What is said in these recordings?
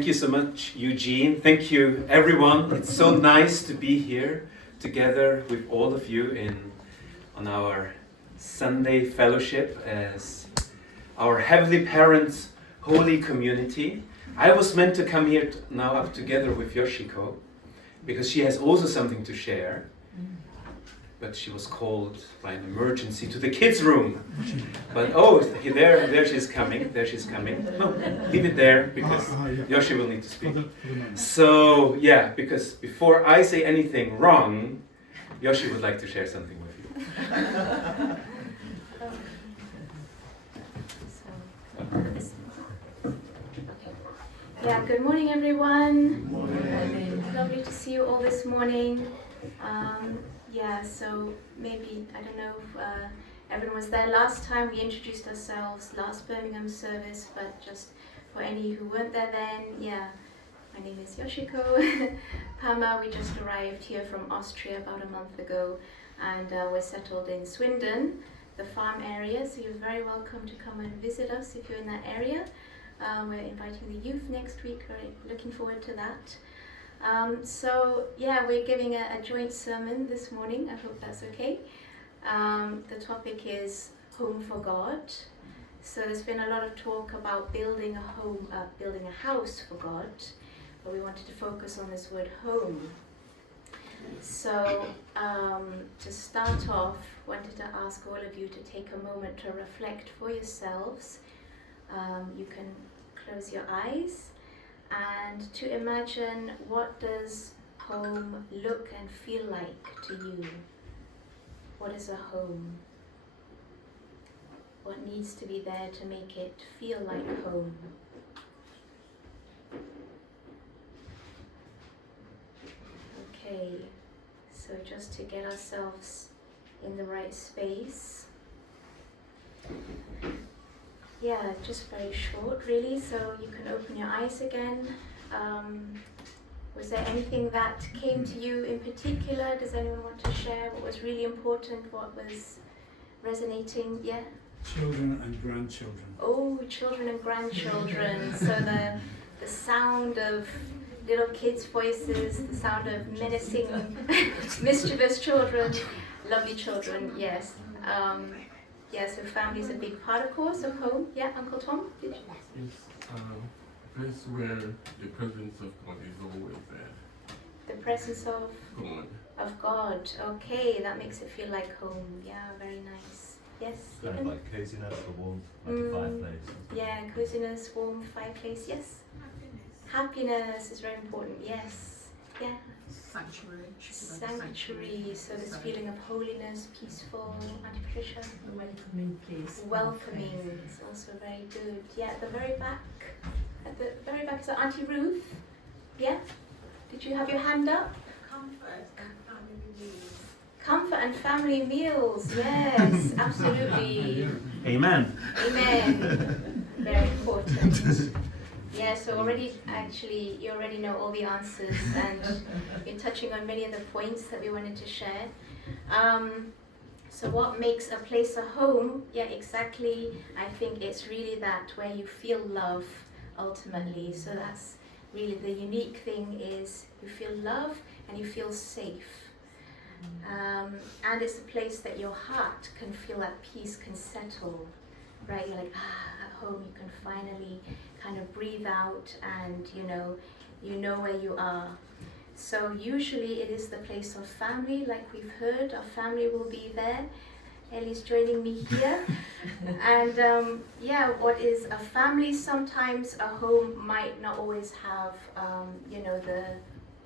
Thank you so much, Eugene. Thank you, everyone. It's so nice to be here together with all of you on our Sunday fellowship as our Heavenly Parents Holy Community. I was meant to come here now up together with Yoshiko because she has also something to share. But she was called by an emergency to the kids' room. But there she's coming. There she's coming. No, leave it there because Yoshi will need to speak. So yeah, because before I say anything wrong, Yoshi would like to share something with you. Yeah, good morning, everyone. Good morning. Lovely to see you all this morning. So maybe, I don't know if everyone was there last time. We introduced ourselves last Birmingham service, but just for any who weren't there then, my name is Yoshiko. Pammer, we just arrived here from Austria about a month ago, and we're settled in Swindon, the farm area, so you're very welcome to come and visit us if you're in that area. We're inviting the youth next week, we're looking forward to that. We're giving a joint sermon this morning. I hope that's okay. The topic is Home for God. So there's been a lot of talk about building a house for God, but we wanted to focus on this word home. So to start off, wanted to ask all of you to take a moment to reflect for yourselves. You can close your eyes and to imagine, what does home look and feel like to you? What is a home? What needs to be there to make it feel like home? Okay, so just to get ourselves in the right space. Yeah, just very short really, so you can open your eyes again. Was there anything that came to you in particular? Does anyone want to share what was really important, what was resonating? Yeah? Children and grandchildren. Oh, children and grandchildren. So the sound of little kids' voices, the sound of menacing, mischievous children, lovely children, yes. So family is a big part, of course, of home. Yeah, Uncle Tom? Did you? Yes, place where the presence of God is always there. The presence of God. Of God. Okay, that makes it feel like home. Yeah, very nice. Yes. Kind of like coziness or warmth, like a fireplace. Yeah, coziness, warmth, fireplace. Yes. Happiness is very important. Yes. Yeah. Sanctuary. So this feeling of holiness, peaceful. Auntie Patricia. Welcoming place. Welcoming is also very good. Yeah, at the very back. At the very back is Auntie Ruth. Yeah. Did you have your hand up? Comfort and family meals. Comfort and family meals. Yes, absolutely. Amen. Amen. Very important. Yeah, so you already know all the answers, and you're touching on many of the points that we wanted to share. So what makes a place a home? Yeah, exactly. I think it's really that where you feel love, ultimately. So that's really the unique thing, is you feel love and you feel safe. And it's a place that your heart can feel at peace, can settle, right? You're like, at home you can finally kind of breathe out, and you know where you are. So usually it is the place of family, like we've heard. Our family will be there. Ellie's joining me here. And what is a family? Sometimes a home might not always have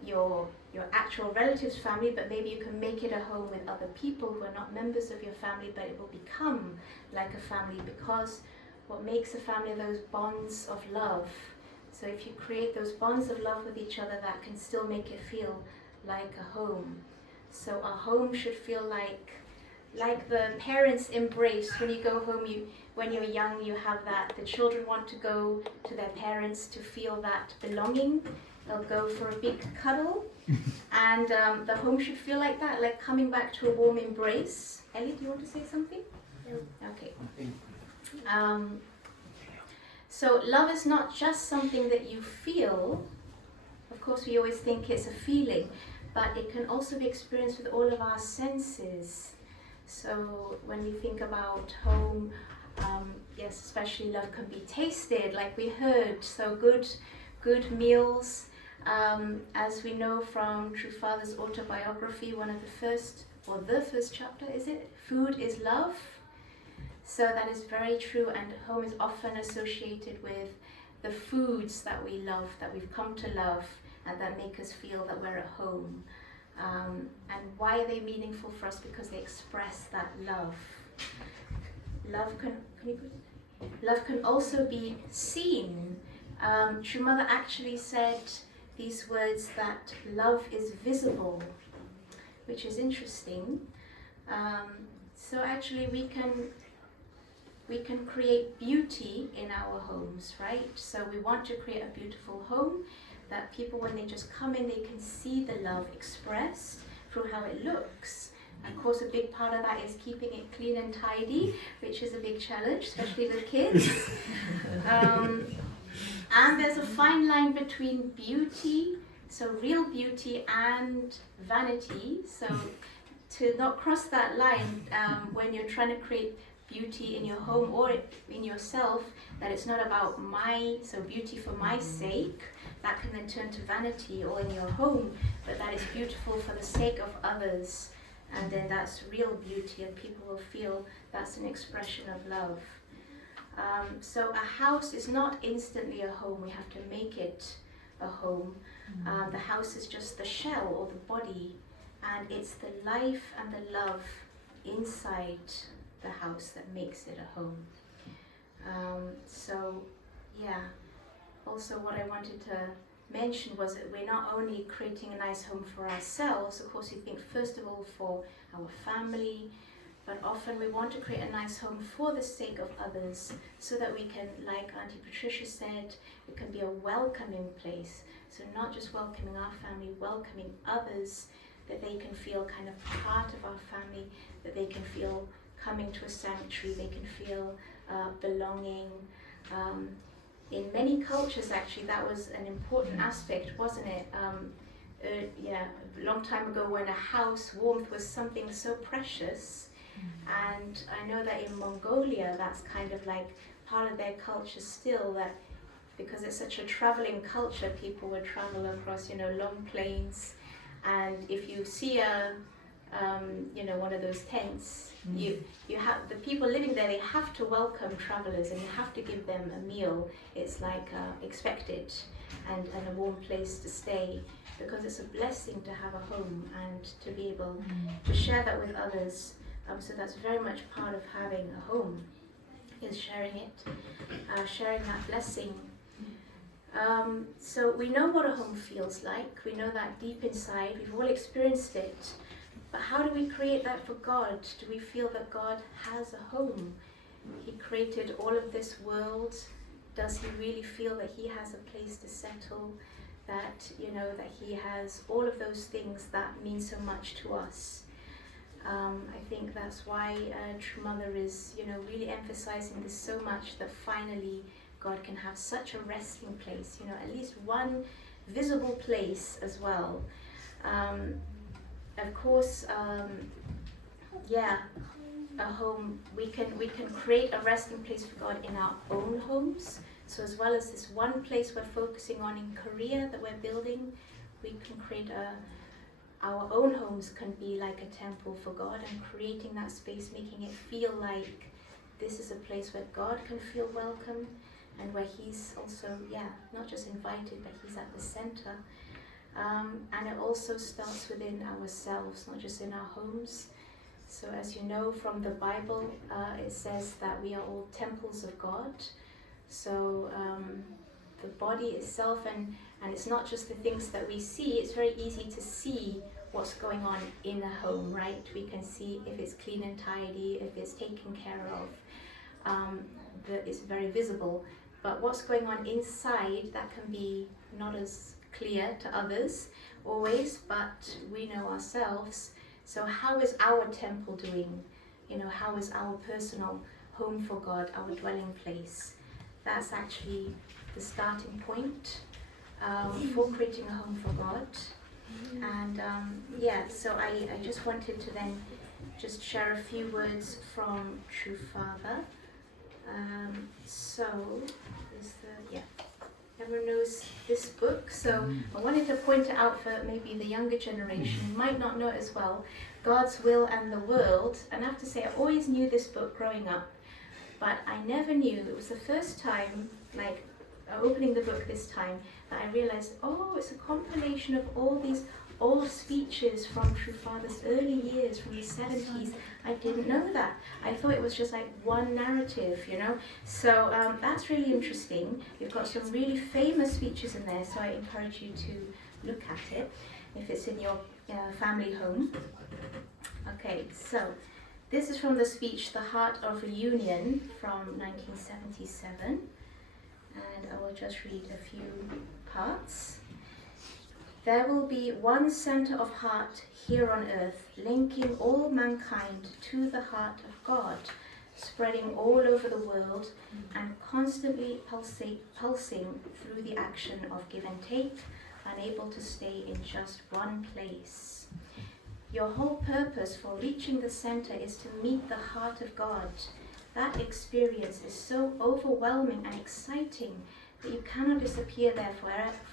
your actual relatives' family, but maybe you can make it a home with other people who are not members of your family, but it will become like a family, because what makes a family are those bonds of love. So if you create those bonds of love with each other, that can still make it feel like a home. So a home should feel like the parents' embrace. When you go home, when you're young, you have that. The children want to go to their parents to feel that belonging. They'll go for a big cuddle. And the home should feel like that, like coming back to a warm embrace. Ellie, do you want to say something? No. Okay. So love is not just something that you feel. Of course, we always think it's a feeling, but it can also be experienced with all of our senses. So when we think about home, yes, especially love can be tasted, like we heard. So good meals. As we know from True Father's autobiography, one of the first chapter, is it? Food is love. So that is very true, and home is often associated with the foods that we love, that we've come to love, and that make us feel that we're at home. And why are they meaningful for us? Because they express that love. Love can also be seen. True Mother actually said these words that love is visible, which is interesting. So actually we can create beauty in our homes, right? So we want to create a beautiful home that people, when they just come in, they can see the love expressed through how it looks. Of course, a big part of that is keeping it clean and tidy, which is a big challenge, especially with kids. And there's a fine line between beauty, so real beauty, and vanity. So to not cross that line when you're trying to create beauty in your home or in yourself, that it's not about beauty for my sake, that can then turn to vanity, or in your home, but that is beautiful for the sake of others, and then that's real beauty, and people will feel that's an expression of love. So a house is not instantly a home, we have to make it a home. The house is just the shell or the body, and it's the life and the love inside the house that makes it a home. So yeah, also what I wanted to mention was that we're not only creating a nice home for ourselves, of course we think first of all for our family, but often we want to create a nice home for the sake of others, so that we can, like Auntie Patricia said, it can be a welcoming place. So not just welcoming our family, welcoming others, that they can feel kind of part of our family, that they can feel coming to a sanctuary, they can feel belonging. In many cultures, actually, that was an important aspect, wasn't it? A long time ago, when a house warmth was something so precious, and I know that in Mongolia, that's kind of like part of their culture still, that because it's such a traveling culture, people would travel across, long plains, and if you see one of those tents, you have the people living there, they have to welcome travelers, and you have to give them a meal. It's like expected, and a warm place to stay, because it's a blessing to have a home and to be able to share that with others. So that's very much part of having a home, is sharing it, sharing that blessing. So we know what a home feels like. We know that deep inside. We've all experienced it. But how do we create that for God? Do we feel that God has a home? He created all of this world. Does he really feel that he has a place to settle? That, that he has all of those things that mean so much to us? I think that's why True Mother is, really emphasizing this so much, that finally God can have such a resting place, at least one visible place as well. Of course, a home, we can create a resting place for God in our own homes. So as well as this one place we're focusing on in Korea that we're building, we can create our own homes can be like a temple for God, and creating that space, making it feel like this is a place where God can feel welcome, and where he's also, not just invited, but he's at the center. And it also starts within ourselves, not just in our homes. So as you know from the Bible, it says that we are all temples of God. So the body itself, and it's not just the things that we see. It's very easy to see what's going on in a home, right? We can see if it's clean and tidy, if it's taken care of. It's very visible. But what's going on inside, that can be not as clear to others always, but we know ourselves. So how is our temple doing? How is our personal home for God, our dwelling place? that's actually the starting point for creating a home for God. And so I just wanted to then just share a few words from True Father. Everyone knows this book, so I wanted to point it out for maybe the younger generation who might not know it as well. God's Will and the World. And I have to say, I always knew this book growing up, but I never knew. It was the first time, like opening the book this time, that I realized, oh, it's a compilation of all these old speeches from True Father's early years, from the 70s. I didn't know that. I thought it was just like one narrative, you know. So that's really interesting. You've got some really famous speeches in there, so I encourage you to look at it if it's in your family home. Okay, so this is from the speech The Heart of Reunion from 1977, and I will just read a few parts. There will be one center of heart here on earth, linking all mankind to the heart of God, spreading all over the world and constantly pulsing through the action of give and take, unable to stay in just one place. Your whole purpose for reaching the center is to meet the heart of God. That experience is so overwhelming and exciting that you cannot disappear there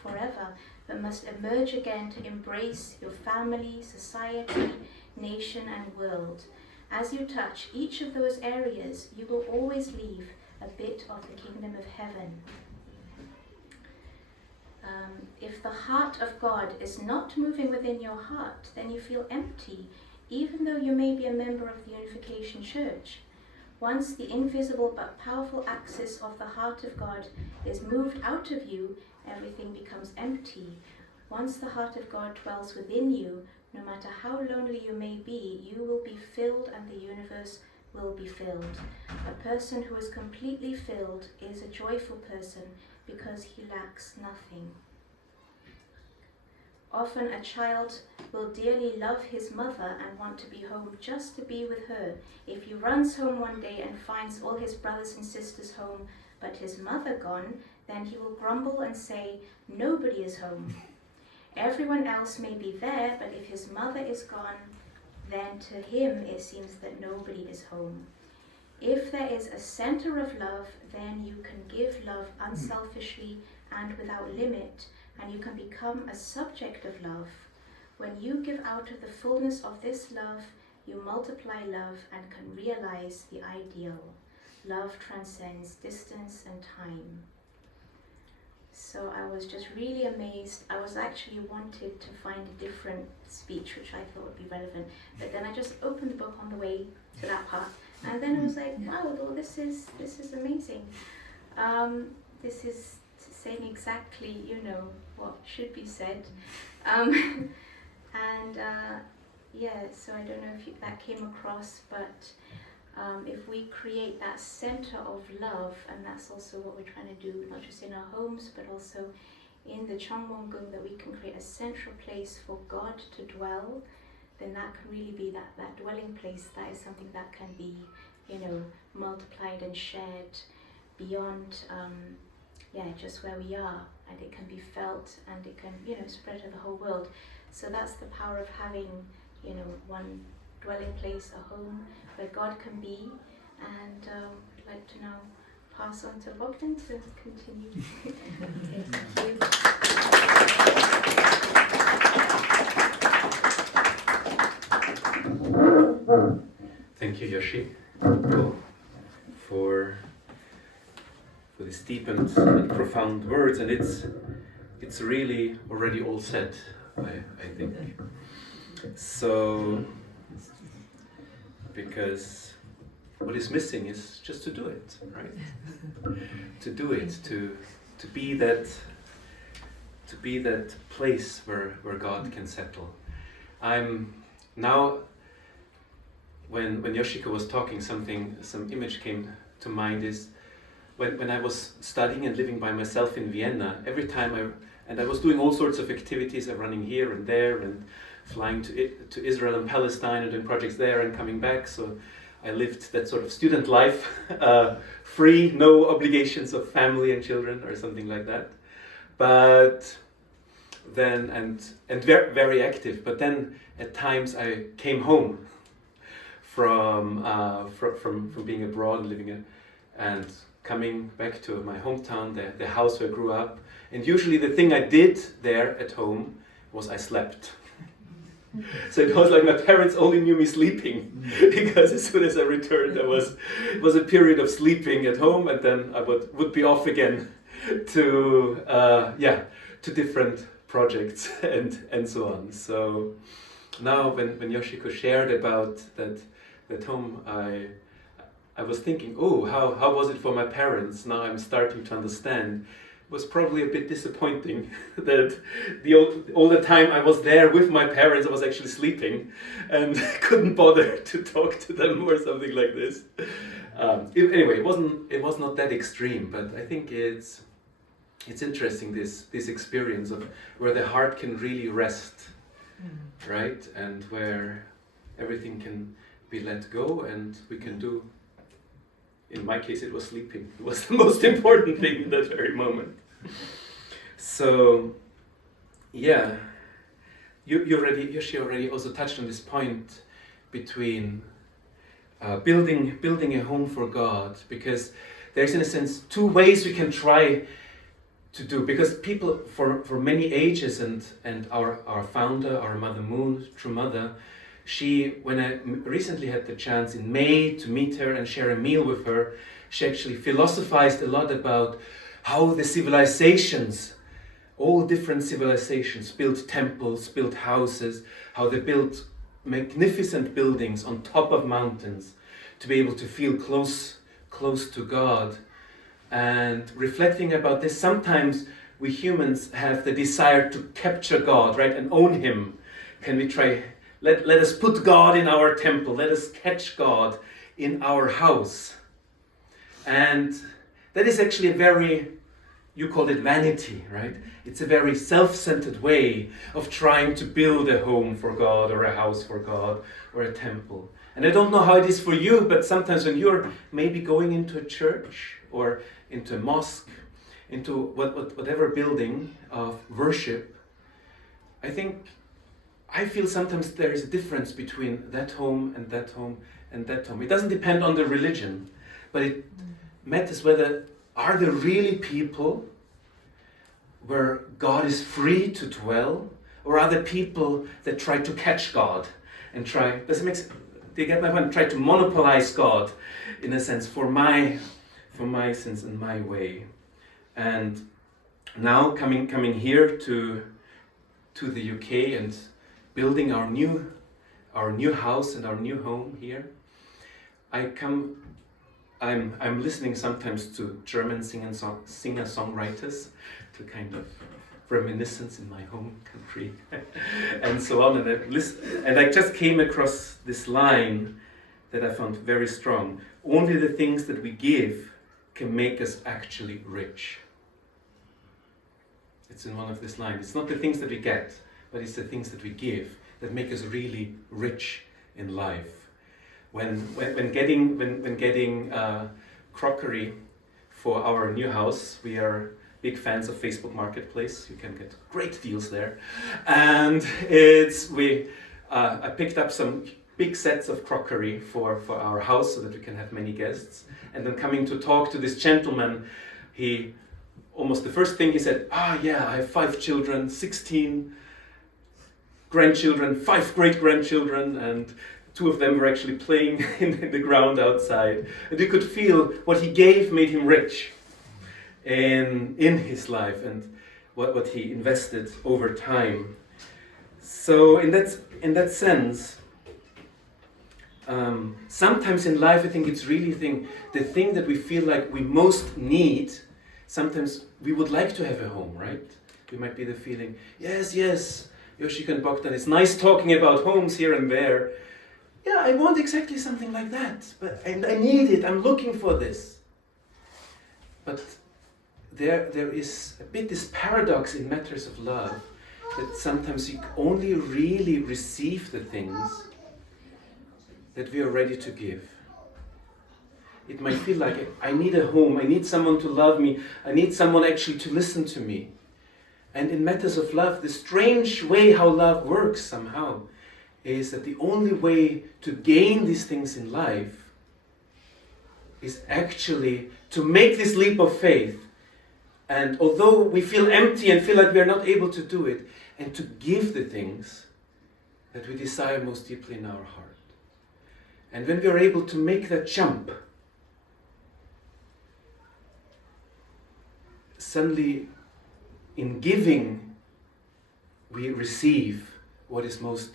forever, but must emerge again to embrace your family, society, nation, and world. As you touch each of those areas, you will always leave a bit of the kingdom of heaven. If the heart of God is not moving within your heart, then you feel empty, even though you may be a member of the Unification Church. Once the invisible but powerful axis of the heart of God is moved out of you, everything becomes empty. Once the heart of God dwells within you, no matter how lonely you may be, you will be filled and the universe will be filled. A person who is completely filled is a joyful person because he lacks nothing. Often a child will dearly love his mother and want to be home just to be with her. If he runs home one day and finds all his brothers and sisters home but his mother gone, then he will grumble and say, "Nobody is home." Everyone else may be there, but if his mother is gone, then to him it seems that nobody is home. If there is a center of love, then you can give love unselfishly and without limit, and you can become a subject of love. When you give out of the fullness of this love, you multiply love and can realize the ideal. Love transcends distance and time. So I was just really amazed. I was actually wanted to find a different speech which I thought would be relevant, but then I just opened the book on the way to that part, and then I was like, wow, well, this is amazing. This is saying exactly, what should be said. So I don't know if that came across, but if we create that center of love, and that's also what we're trying to do, not just in our homes, but also in the Chongwongung, that we can create a central place for God to dwell, then that can really be that dwelling place. That is something that can be, multiplied and shared beyond, just where we are, and it can be felt, and it can, spread to the whole world. So that's the power of having, one dwelling place, a home where God can be. And I'd like to now pass on to Bogdan to continue. Thank you, Yoshiko, for these deep and profound words, and it's really already all said, I think. So, because what is missing is just to do it, right? To do it, to be that place where God can settle. I'm now, when Yoshiko was talking, some image came to mind is when I was studying and living by myself in Vienna. Every time I was doing all sorts of activities, running here and there and flying to Israel and Palestine and doing projects there and coming back. So I lived that sort of student life, free, no obligations of family and children or something like that. But then, and very, very active. But then at times I came home from being abroad, and coming back to my hometown, the house where I grew up. And usually the thing I did there at home was I slept. So it was like my parents only knew me sleeping, because as soon as I returned, it was a period of sleeping at home, and then I would be off again to different projects and so on. So now when Yoshiko shared about that home, I was thinking, oh, how was it for my parents? Now I'm starting to understand. Was probably a bit disappointing that all the time I was there with my parents, I was actually sleeping and couldn't bother to talk to them or something like this. Anyway, it was not that extreme, but I think it's interesting, this experience of where the heart can really rest, right, and where everything can be let go, and we can do. In my case, it was sleeping. It was the most important thing in that very moment. So, yeah, Yoshi already also touched on this point between building a home for God, because there's in a sense two ways we can try to do, because people for many ages and our founder, our Mother Moon, True Mother, when I recently had the chance in May to meet her and share a meal with her, she actually philosophized a lot about how the civilizations, all different civilizations, built temples, built houses, how they built magnificent buildings on top of mountains to be able to feel close to God. And reflecting about this, sometimes we humans have the desire to capture God, right, and own Him. Can we try? Let us put God in our temple. Let us catch God in our house. And that is actually a very, you called it vanity, right? It's a very self-centered way of trying to build a home for God or a house for God or a temple. And I don't know how it is for you, but sometimes when you're maybe going into a church or into a mosque, into whatever building of worship, I feel sometimes there is a difference between that home and that home and that home. It doesn't depend on the religion, but it matters whether are there really people where God is free to dwell, or are there people that try to catch God and do you get my point? Try to monopolize God, in a sense, for my sense and my way. And now coming here to the UK and building our new house and our new home here, I'm listening sometimes to German singer-songwriters to kind of reminiscence in my home country and so on. And I just came across this line that I found very strong. Only the things that we give can make us actually rich. It's in one of these lines. It's not the things that we get, but it's the things that we give that make us really rich in life. When getting crockery for our new house, we are big fans of Facebook Marketplace. You can get great deals there, and I picked up some big sets of crockery for our house so that we can have many guests. And then coming to talk to this gentleman, almost the first thing he said, yeah, I have 5 children, 16 grandchildren, 5 great-grandchildren, and 2 of them were actually playing in the ground outside. And you could feel what he gave made him rich in his life, and what he invested over time. So in that sense, sometimes in life I think it's really the thing that we feel like we most need. Sometimes we would like to have a home, right? We might be the feeling, yes, Yoshiko and Bogdan, it's nice talking about homes here and there. Yeah, I want exactly something like that, but I need it, I'm looking for this. But there is a bit this paradox in matters of love, that sometimes you only really receive the things that we are ready to give. it might feel like I need a home, I need someone to love me, I need someone actually to listen to me. And in matters of love, the strange way how love works somehow is that the only way to gain these things in life is actually to make this leap of faith. And although we feel empty and feel like we are not able to do it, and to give the things that we desire most deeply in our heart. And when we are able to make that jump, suddenly in giving, we receive what is most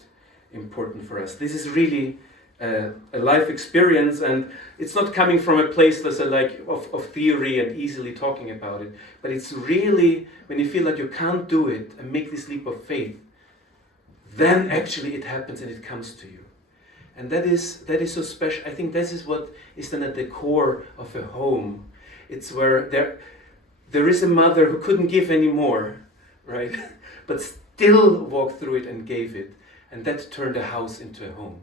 important for us. This is really a life experience, and it's not coming from a place that's of theory and easily talking about it, but it's really when you feel like you can't do it and make this leap of faith, then actually it happens and it comes to you. And that is so special. I think this is what is then at the core of a home. It's where there is a mother who couldn't give anymore, right? But still walked through it and gave it. And that turned a house into a home.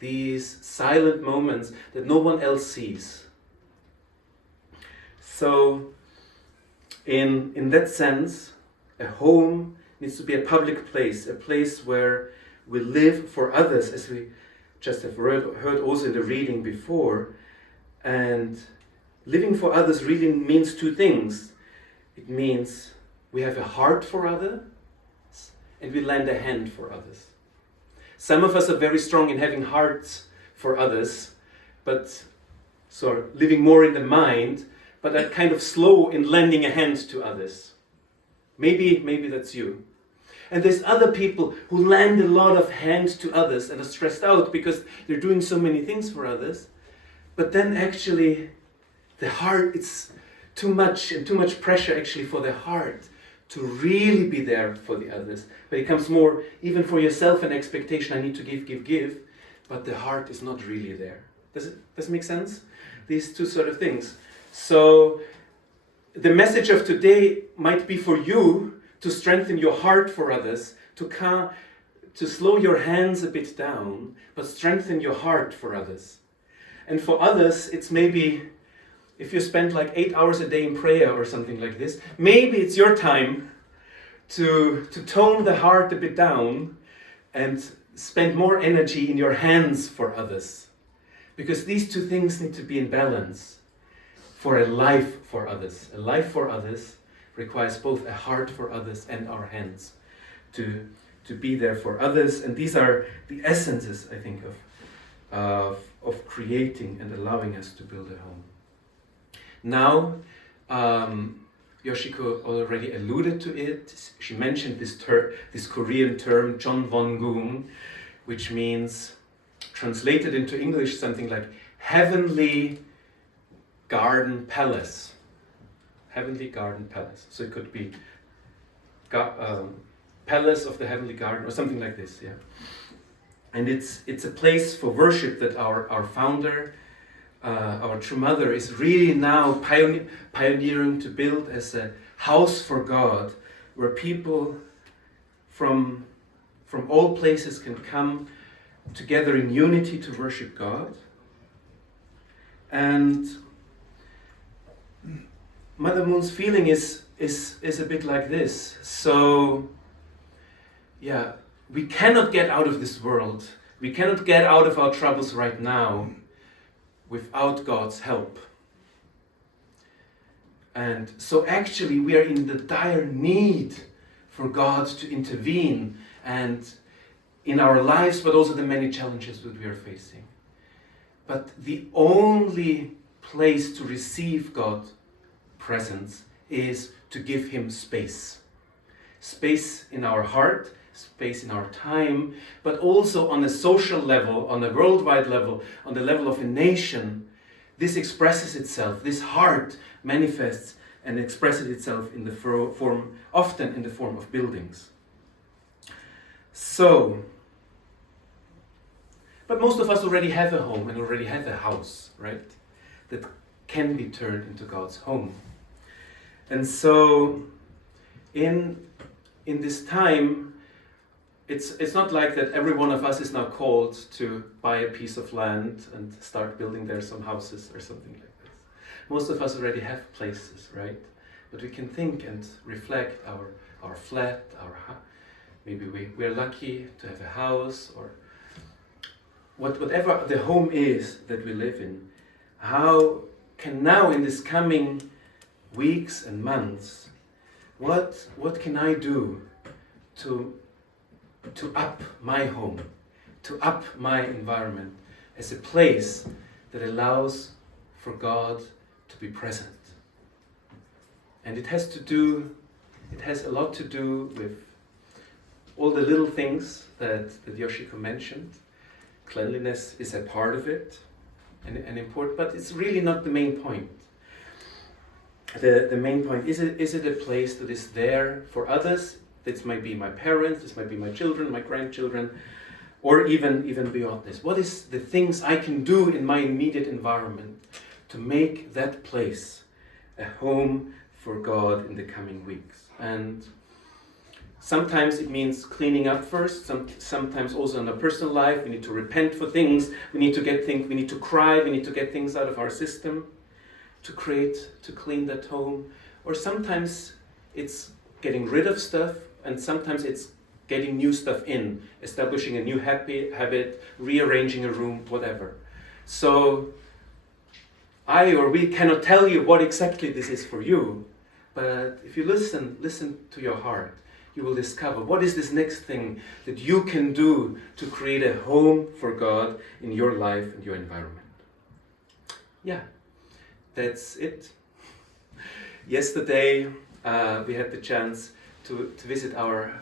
These silent moments that no one else sees. So, in that sense, a home needs to be a public place, a place where we live for others, as we just have heard also in the reading before. And living for others really means two things. It means we have a heart for others, and we lend a hand for others. Some of us are very strong in having hearts for others, but living more in the mind, but are kind of slow in lending a hand to others. Maybe that's you. And there's other people who lend a lot of hand to others and are stressed out because they're doing so many things for others, but then actually the heart, it's too much pressure actually for the heart to really be there for the others. But it becomes more, even for yourself, an expectation, I need to give, but the heart is not really there. Does it make sense? These two sort of things. So the message of today might be for you to strengthen your heart for others, to slow your hands a bit down, but strengthen your heart for others. And for others, it's maybe, if you spend like 8 hours a day in prayer or something like this, maybe it's your time to tone the heart a bit down and spend more energy in your hands for others. Because these two things need to be in balance for a life for others. A life for others requires both a heart for others and our hands to be there for others. And these are the essences, I think, of creating and allowing us to build a home. Now, Yoshiko already alluded to it. She mentioned this Korean term, Jeonwongung, which means, translated into English, something like heavenly garden palace. Heavenly garden palace. So it could be palace of the heavenly garden or something like this, yeah. And it's a place for worship that our founder, our true mother, is really now pioneering to build as a house for God, where people from all places can come together in unity to worship God. And Mother Moon's feeling is a bit like this. So, yeah, we cannot get out of this world. We cannot get out of our troubles right now without God's help. And so actually we are in the dire need for God to intervene and in our lives, but also the many challenges that we are facing. But the only place to receive God's presence is to give Him space. Space in our heart, space in our time, but also on a social level, on a worldwide level, on the level of a nation. This expresses itself, this heart manifests and expresses itself in the form, often in the form of buildings. So, but most of us already have a home and already have a house, right? That can be turned into God's home. And so, in this time, it's not like that every one of us is now called to buy a piece of land and start building there some houses or something like this. Most of us already have places, right? But we can think and reflect our flat, maybe we're lucky to have a house, or whatever the home is that we live in. How can now in this coming weeks and months, what can I do to up my home, to up my environment as a place that allows for God to be present? And it has a lot to do with all the little things that Yoshiko mentioned. Cleanliness is a part of it, and important, but it's really not the main point. The main point, is it a place that is there for others? This might be my parents, this might be my children, my grandchildren, or even beyond this. What is the things I can do in my immediate environment to make that place a home for God in the coming weeks? And sometimes it means cleaning up first, sometimes also in our personal life, we need to repent for things, we need to cry, we need to get things out of our system to clean that home. Or sometimes it's getting rid of stuff, and sometimes it's getting new stuff in, establishing a new habit, rearranging a room, whatever. So we cannot tell you what exactly this is for you, but if you listen to your heart, you will discover what is this next thing that you can do to create a home for God in your life and your environment. Yeah, that's it. Yesterday we had the chance to visit our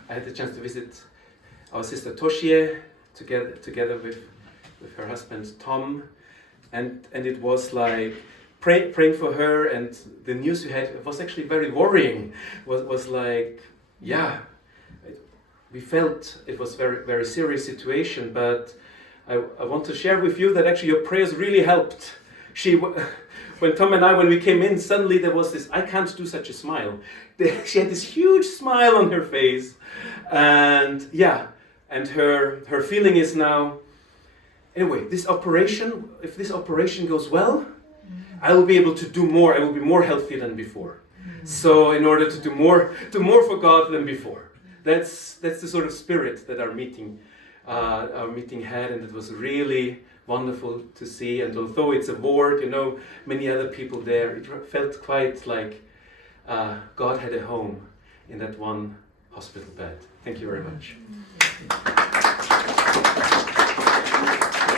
sister Toshie together with her husband Tom, and it was like praying for her, and the news we had was actually very worrying. Was like, yeah, we felt it was very, very serious situation, but I want to share with you that actually your prayers really helped. When Tom and I, when we came in, suddenly there was this, I can't do such a smile. She had this huge smile on her face, and yeah, and her feeling is now, anyway, if this operation goes well, I will be able to do more, I will be more healthy than before. So in order to do more for God than before. That's the sort of spirit that our meeting had, and it was really wonderful to see. And although it's a ward, many other people there, it felt quite like God had a home in that one hospital bed. Thank you very much.